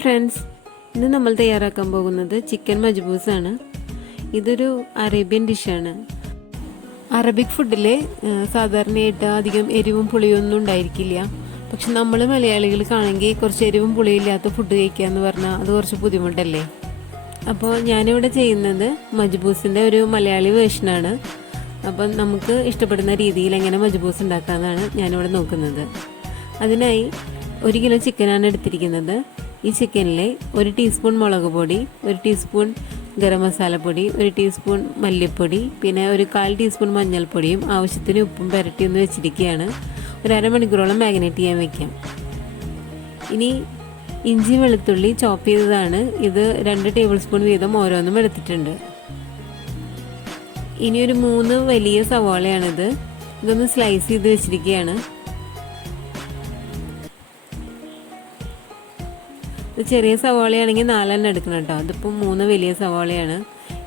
Friends, ഇന്ന് നമ്മൾ തയ്യാറാക്കാൻ പോകുന്നത് ചിക്കൻ മജ്ബൂസ് ആണ്. ഇതൊരു അറേബ്യൻ ഡിഷാണ്. അറബിക് ഫുഡിൽ സാധാരണയായിട്ട് അധികം എരിവും പുളിയൊന്നും ഉണ്ടായിരിക്കില്ല. പക്ഷെ നമ്മൾ മലയാളികൾ കാണെങ്കിൽ കുറച്ച് എരിവും പുളിയില്ലാത്ത ഫുഡ് കഴിക്കുക എന്ന് പറഞ്ഞാൽ അത് കുറച്ച് ബുദ്ധിമുട്ടല്ലേ. അപ്പോൾ ഞാനിവിടെ ചെയ്യുന്നത് മജ്ബൂസിൻ്റെ ഒരു മലയാളി വേർഷനാണ്. അപ്പം നമുക്ക് ഇഷ്ടപ്പെടുന്ന രീതിയിൽ എങ്ങനെ മജ്ബൂസ് ഉണ്ടാക്കാമെന്നാണ് ഞാനിവിടെ നോക്കുന്നത്. അതിനായി 1 കിലോ ചിക്കനാണ് എടുത്തിരിക്കുന്നത്. ഈ ചിക്കനിൽ 1 ടീസ്പൂൺ മുളക് പൊടി, 1 ടീസ്പൂൺ ഗരം മസാലപ്പൊടി, 1 ടീസ്പൂൺ മല്ലിപ്പൊടി, പിന്നെ 1/4 ടീസ്പൂൺ മഞ്ഞൾപ്പൊടിയും ആവശ്യത്തിന് ഉപ്പും പുരട്ടി ഒന്ന് വെച്ചിരിക്കുകയാണ്. ഒരു അരമണിക്കൂറോളം മാഗ്നേറ്റ് ചെയ്യാൻ വെക്കാം. ഇനി ഇഞ്ചി വെളുത്തുള്ളി ചോപ്പ് ചെയ്തതാണ്. ഇത് 2 ടേബിൾ സ്പൂൺ വീതം ഓരോന്നും എടുത്തിട്ടുണ്ട്. ഇനി ഒരു 3 വലിയ സവാളയാണിത്. ഇതൊന്ന് സ്ലൈസ് ചെയ്ത് വെച്ചിരിക്കുകയാണ്. ചെറിയ സവാളയാണെങ്കിൽ 4 എണ്ണം എടുക്കണം കേട്ടോ. അതിപ്പോൾ 3 വലിയ സവാളയാണ്.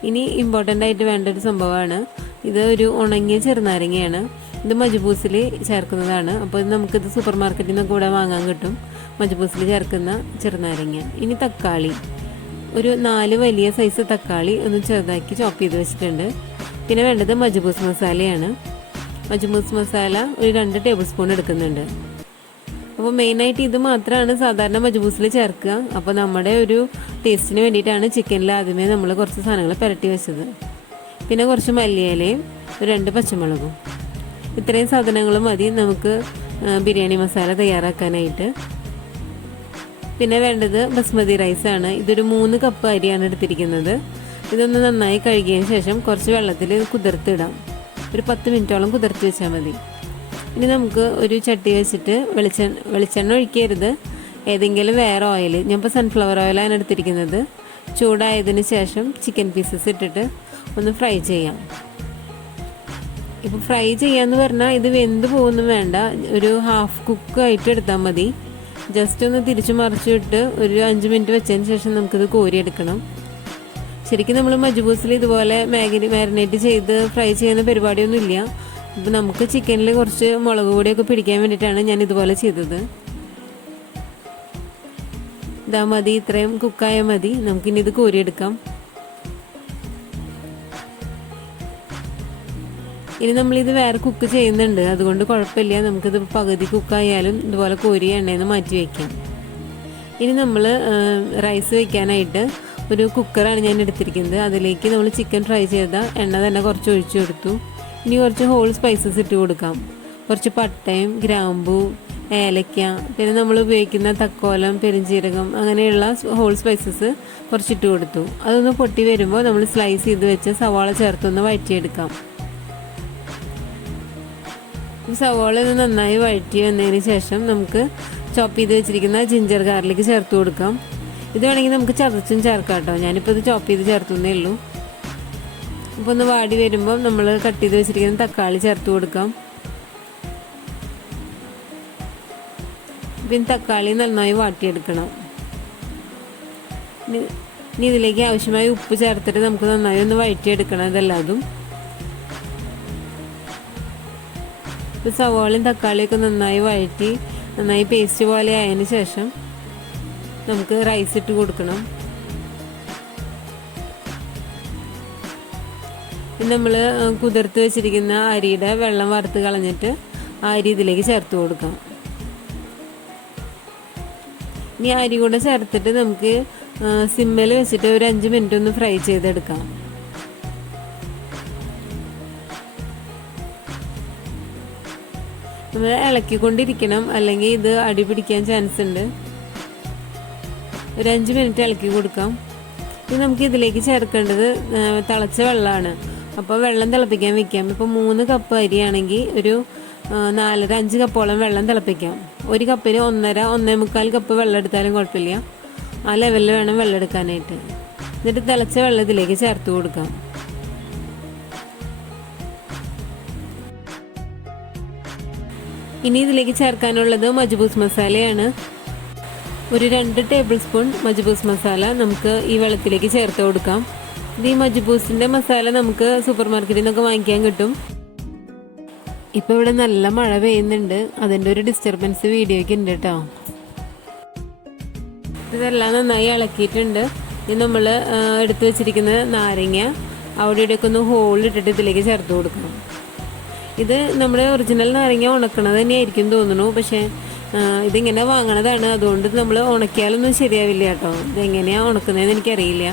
ഇനി ഇമ്പോർട്ടൻ്റ് ആയിട്ട് വേണ്ട ഒരു സംഭവമാണ്, ഇത് ഒരു ഉണങ്ങിയ ചെറുനാരങ്ങയാണ്. ഇത് മജ്ബൂസിൽ ചേർക്കുന്നതാണ്. അപ്പോൾ ഇത് നമുക്കിത് സൂപ്പർ മാർക്കറ്റിൽ നിന്നൊക്കെ ഇവിടെ വാങ്ങാൻ കിട്ടും, മജ്ബൂസിൽ ചേർക്കുന്ന ചെറുനാരങ്ങ. ഇനി തക്കാളി, ഒരു 4 വലിയ സൈസ് തക്കാളി ഒന്ന് ചെറുതാക്കി ചോപ്പ് ചെയ്ത് വെച്ചിട്ടുണ്ട്. പിന്നെ വേണ്ടത് മജ്ബൂസ് മസാലയാണ്. മജ്ബൂസ് മസാല ഒരു 2 ടേബിൾ സ്പൂൺ എടുക്കുന്നുണ്ട്. അപ്പോൾ മെയിനായിട്ട് ഇത് മാത്രമാണ് സാധാരണ മജ്ബൂസിൽ ചേർക്കുക. അപ്പോൾ നമ്മുടെ ഒരു ടേസ്റ്റിന് വേണ്ടിയിട്ടാണ് ചിക്കനിൽ ആദ്യമേ നമ്മൾ കുറച്ച് സാധനങ്ങൾ പുരട്ടി വെച്ചത്. പിന്നെ കുറച്ച് മല്ലിയിലയും 2 പച്ചമുളകും. ഇത്രയും സാധനങ്ങൾ മതി നമുക്ക് ബിരിയാണി മസാല തയ്യാറാക്കാനായിട്ട്. പിന്നെ വേണ്ടത് ബസ്മതി റൈസാണ്. ഇതൊരു 3 കപ്പ് അരിയാണ് എടുത്തിരിക്കുന്നത്. ഇതൊന്ന് നന്നായി കഴുകിയതിന് ശേഷം കുറച്ച് വെള്ളത്തിൽ കുതിർത്തിടാം. ഒരു 10 മിനിറ്റോളം കുതിർത്തി വെച്ചാൽ മതി. ഇനി നമുക്ക് ഒരു ചട്ടി വെച്ചിട്ട് വെളിച്ചെണ്ണ ഒഴിക്കരുത്, ഏതെങ്കിലും വേറെ ഓയിൽ. ഞാൻ ഇപ്പോൾ സൺഫ്ലവർ ഓയിലാണ് എടുത്തിരിക്കുന്നത്. ചൂടായതിന് ശേഷം ചിക്കൻ പീസസ് ഇട്ടിട്ട് ഒന്ന് ഫ്രൈ ചെയ്യാം. ഇപ്പോൾ ഫ്രൈ ചെയ്യാന്ന് പറഞ്ഞാൽ ഇത് വെന്ത് പോകുന്നു വേണ്ട, ഒരു ഹാഫ് കുക്കായിട്ട് എടുത്താൽ മതി. ജസ്റ്റ് ഒന്ന് തിരിച്ചു മറിച്ചിട്ട് ഒരു 5 മിനിറ്റ് വെച്ചതിന് ശേഷം നമുക്കിത് കോരിയെടുക്കണം. ശരിക്കും നമ്മൾ മജ്ബൂസിൽ ഇതുപോലെ മാരിനേറ്റ് ചെയ്ത് ഫ്രൈ ചെയ്യുന്ന പരിപാടിയൊന്നുമില്ല. ഇപ്പം നമുക്ക് ചിക്കനിൽ കുറച്ച് മുളക് പൊടിയൊക്കെ പിടിക്കാൻ വേണ്ടിയിട്ടാണ് ഞാൻ ഇതുപോലെ ചെയ്തത്. ഇതാ മതി, ഇത്രയും കുക്കായാൽ മതി. നമുക്കിനി ഇത് കോരിയെടുക്കാം. ഇനി നമ്മളിത് വേറെ കുക്ക് ചെയ്യുന്നുണ്ട്, അതുകൊണ്ട് കുഴപ്പമില്ല. നമുക്കിത് പകുതി കുക്കായാലും ഇതുപോലെ കോരി എണ്ണയിൽ നിന്ന് മാറ്റി വയ്ക്കാം. ഇനി നമ്മൾ റൈസ് വയ്ക്കാനായിട്ട് ഒരു കുക്കറാണ് ഞാൻ എടുത്തിരിക്കുന്നത്. അതിലേക്ക് നമ്മൾ ചിക്കൻ ഫ്രൈ ചെയ്ത എണ്ണ തന്നെ കുറച്ച് ഒഴിച്ചു കൊടുത്തു. ഇനി കുറച്ച് ഹോൾ സ്പൈസസ് ഇട്ട് കൊടുക്കാം. കുറച്ച് പട്ടയും ഗ്രാമ്പൂ, ഏലക്ക, പിന്നെ നമ്മൾ ഉപയോഗിക്കുന്ന തക്കോലം, പെരുംജീരകം, അങ്ങനെയുള്ള ഹോൾ സ്പൈസസ് കുറച്ചിട്ട് കൊടുത്തു. അതൊന്ന് പൊട്ടി വരുമ്പോൾ നമ്മൾ സ്ലൈസ് ചെയ്ത് വെച്ച് സവാള ചേർത്തൊന്ന് വഴറ്റിയെടുക്കാം. ഈ സവാള ഒന്ന് നന്നായി വഴറ്റി വന്നതിന് ശേഷം നമുക്ക് ചോപ്പ് ചെയ്ത് വെച്ചിരിക്കുന്ന ജിഞ്ചർ ഗാർലിക് ചേർത്ത് കൊടുക്കാം. ഇത് വേണമെങ്കിൽ നമുക്ക് ചതച്ചും ചേർക്കാം കേട്ടോ. ഞാനിപ്പോൾ ഇത് ചോപ്പ് ചെയ്ത് ചേർത്തുന്നേ ഉള്ളൂ. അപ്പോൾ ഒന്ന് വാടി വരുമ്പോൾ നമ്മൾ കട്ട് ചെയ്ത് വെച്ചിരിക്കുന്ന തക്കാളി ചേർത്ത് കൊടുക്കാം. പിന്നെ തക്കാളി നന്നായി വാട്ടിയെടുക്കണം. ഇനി ഇതിലേക്ക് ആവശ്യമായ ഉപ്പ് ചേർത്തിട്ട് നമുക്ക് നന്നായി ഒന്ന് വഴറ്റിയെടുക്കണം ഇതെല്ലാതും. ഇപ്പോൾ സവാളയും തക്കാളിയൊക്കെ നന്നായി വഴറ്റി നന്നായി പേസ്റ്റ് പോലെ ആയതിന് ശേഷം നമുക്ക് റൈസ് ഇട്ട് കൊടുക്കണം. നമ്മൾ കുതിർത്ത് വെച്ചിരിക്കുന്ന അരിയുടെ വെള്ളം വറുത്ത് കളഞ്ഞിട്ട് ആ അരി ഇതിലേക്ക് ചേർത്ത് കൊടുക്കാം. ഇനി അരി കൂടെ ചേർത്തിട്ട് നമുക്ക് സിമ്മിൽ വെച്ചിട്ട് ഒരു 5 മിനിറ്റ് ഒന്ന് ഫ്രൈ ചെയ്തെടുക്കാം. നമ്മൾ ഇളക്കിക്കൊണ്ടിരിക്കണം, അല്ലെങ്കിൽ ഇത് അടി പിടിക്കാൻ ചാൻസ് ഉണ്ട്. ഒരു 5 മിനിറ്റ് ഇളക്കി കൊടുക്കാം. ഇനി നമുക്ക് ഇതിലേക്ക് ചേർക്കേണ്ടത് തിളച്ച വെള്ളമാണ്. അപ്പോൾ വെള്ളം തിളപ്പിക്കാൻ വെക്കാം. ഇപ്പോൾ 3 കപ്പ് അരിയാണെങ്കിൽ ഒരു 4-5 കപ്പോളം വെള്ളം തിളപ്പിക്കാം. 1 കപ്പിന് 1.5-1.25 കപ്പ് വെള്ളം എടുത്താലും കുഴപ്പമില്ല. ആ ലെവലിൽ വേണം വെള്ളം എടുക്കാനായിട്ട്. എന്നിട്ട് തിളച്ച വെള്ളം ഇതിലേക്ക് ചേർത്ത് കൊടുക്കാം. ഇനി ഇതിലേക്ക് ചേർക്കാനുള്ളത് മജ്ബൂസ് മസാലയാണ്. ഒരു 2 ടേബിൾ സ്പൂൺ മജ്ബൂസ് മസാല നമുക്ക് ഈ വെള്ളത്തിലേക്ക് ചേർത്ത് കൊടുക്കാം. ഇത് ഈ മജ്ബൂസിൻ്റെ മസാല നമുക്ക് സൂപ്പർ മാർക്കറ്റിൽ നിന്നൊക്കെ വാങ്ങിക്കാൻ കിട്ടും. ഇപ്പോൾ ഇവിടെ നല്ല മഴ പെയ്യുന്നുണ്ട്, അതിൻ്റെ ഒരു ഡിസ്റ്റർബൻസ് വീഡിയോയ്ക്ക് ഉണ്ട് കേട്ടോ. ഇതെല്ലാം നന്നായി ഇളക്കിയിട്ടുണ്ട്. ഇനി നമ്മൾ എടുത്തു വെച്ചിരിക്കുന്ന നാരങ്ങ അവിടെ ഇവിടെയൊക്കെ ഒന്ന് ഹോളിട്ടിട്ട് ഇതിലേക്ക് ചേർത്ത് കൊടുക്കണം. ഇത് നമ്മുടെ ഒറിജിനൽ നാരങ്ങ ഉണക്കണത് തന്നെയായിരിക്കും തോന്നുന്നു, പക്ഷേ ഇതിങ്ങനെ വാങ്ങണതാണ്, അതുകൊണ്ട് നമ്മൾ ഉണക്കിയാലൊന്നും ശരിയാവില്ല കേട്ടോ. ഇതെങ്ങനെയാണ് ഉണക്കുന്നതെന്ന് എനിക്കറിയില്ല.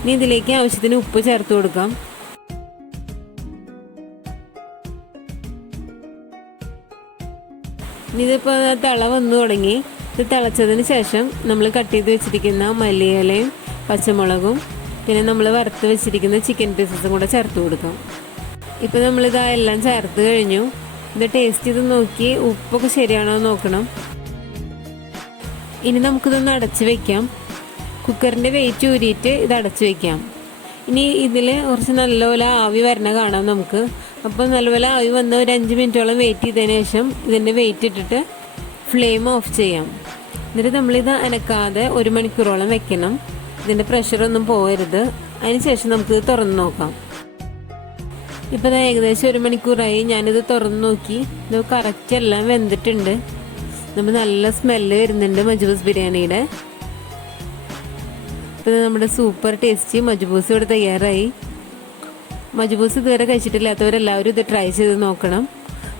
ഇനി ഇതിലേക്ക് ആവശ്യത്തിന് ഉപ്പ് ചേർത്ത് കൊടുക്കാം. ഇനി ഇതിപ്പോൾ തിള വന്നു തുടങ്ങി. ഇത് തിളച്ചതിന് ശേഷം നമ്മൾ കട്ട് ചെയ്ത് വെച്ചിരിക്കുന്ന മല്ലിയിലയും പച്ചമുളകും പിന്നെ നമ്മൾ വറുത്ത് വെച്ചിരിക്കുന്ന ചിക്കൻ പീസസും കൂടെ ചേർത്ത് കൊടുക്കാം. ഇപ്പം നമ്മളിതെല്ലാം ചേർത്ത് കഴിഞ്ഞു. ഇത് ടേസ്റ്റ് ചെയ്ത് നോക്കി ഉപ്പൊക്കെ ശരിയാണോ എന്ന് നോക്കണം. ഇനി നമുക്കിതൊന്ന് അടച്ച് വെക്കാം. കുക്കറിൻ്റെ വെയിറ്റ് ഊരിയിട്ട് ഇത് അടച്ച് വെക്കാം. ഇനി ഇതിൽ കുറച്ച് നല്ലപോലെ ആവി വരണ കാണാം നമുക്ക്. അപ്പോൾ നല്ലപോലെ ആവി വന്ന് ഒരു 5 മിനിറ്റോളം വെയിറ്റ് ചെയ്തതിന് ശേഷം ഇതിൻ്റെ വെയിറ്റ് ഇട്ടിട്ട് ഫ്ലെയിം ഓഫ് ചെയ്യാം. എന്നിട്ട് നമ്മളിത് അനക്കാതെ 1 മണിക്കൂറോളം വെക്കണം. ഇതിൻ്റെ പ്രഷറൊന്നും പോകരുത്. അതിന് ശേഷം നമുക്കിത് തുറന്ന് നോക്കാം. ഇപ്പോൾ ഏകദേശം 1 മണിക്കൂറായി. ഞാനിത് തുറന്ന് നോക്കി. ഇത് കറക്റ്റ് എല്ലാം വെന്തിട്ടുണ്ട്. നമ്മൾ നല്ല സ്മെല്ല് വരുന്നുണ്ട് മജ്ബൂസ് ബിരിയാണിയുടെ. ഇപ്പം നമ്മുടെ സൂപ്പർ ടേസ്റ്റി മജ്ബൂസ് ഇവിടെ തയ്യാറായി. മജ്ബൂസ് ഇതുവരെ കഴിച്ചിട്ടില്ലാത്തവരെല്ലാവരും ഇത് ട്രൈ ചെയ്ത് നോക്കണം.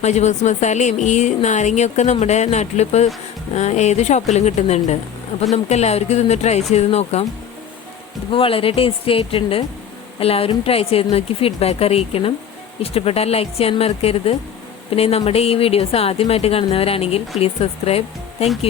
മജ്ബൂസ് മസാലയും ഈ നാരങ്ങയൊക്കെ നമ്മുടെ നാട്ടിലിപ്പോൾ ഏത് ഷോപ്പിലും കിട്ടുന്നുണ്ട്. അപ്പം നമുക്ക് എല്ലാവർക്കും ഇതൊന്ന് ട്രൈ ചെയ്ത് നോക്കാം. ഇതിപ്പോൾ വളരെ ടേസ്റ്റി ആയിട്ടുണ്ട്. എല്ലാവരും ട്രൈ ചെയ്ത് നോക്കി ഫീഡ്ബാക്ക് അറിയിക്കണം. ഇഷ്ടപ്പെട്ടാൽ ലൈക്ക് ചെയ്യാൻ മറക്കരുത്. പിന്നെ നമ്മുടെ ഈ വീഡിയോസ് ആദ്യമായിട്ട് കാണുന്നവരാണെങ്കിൽ പ്ലീസ് സബ്സ്ക്രൈബ്. താങ്ക്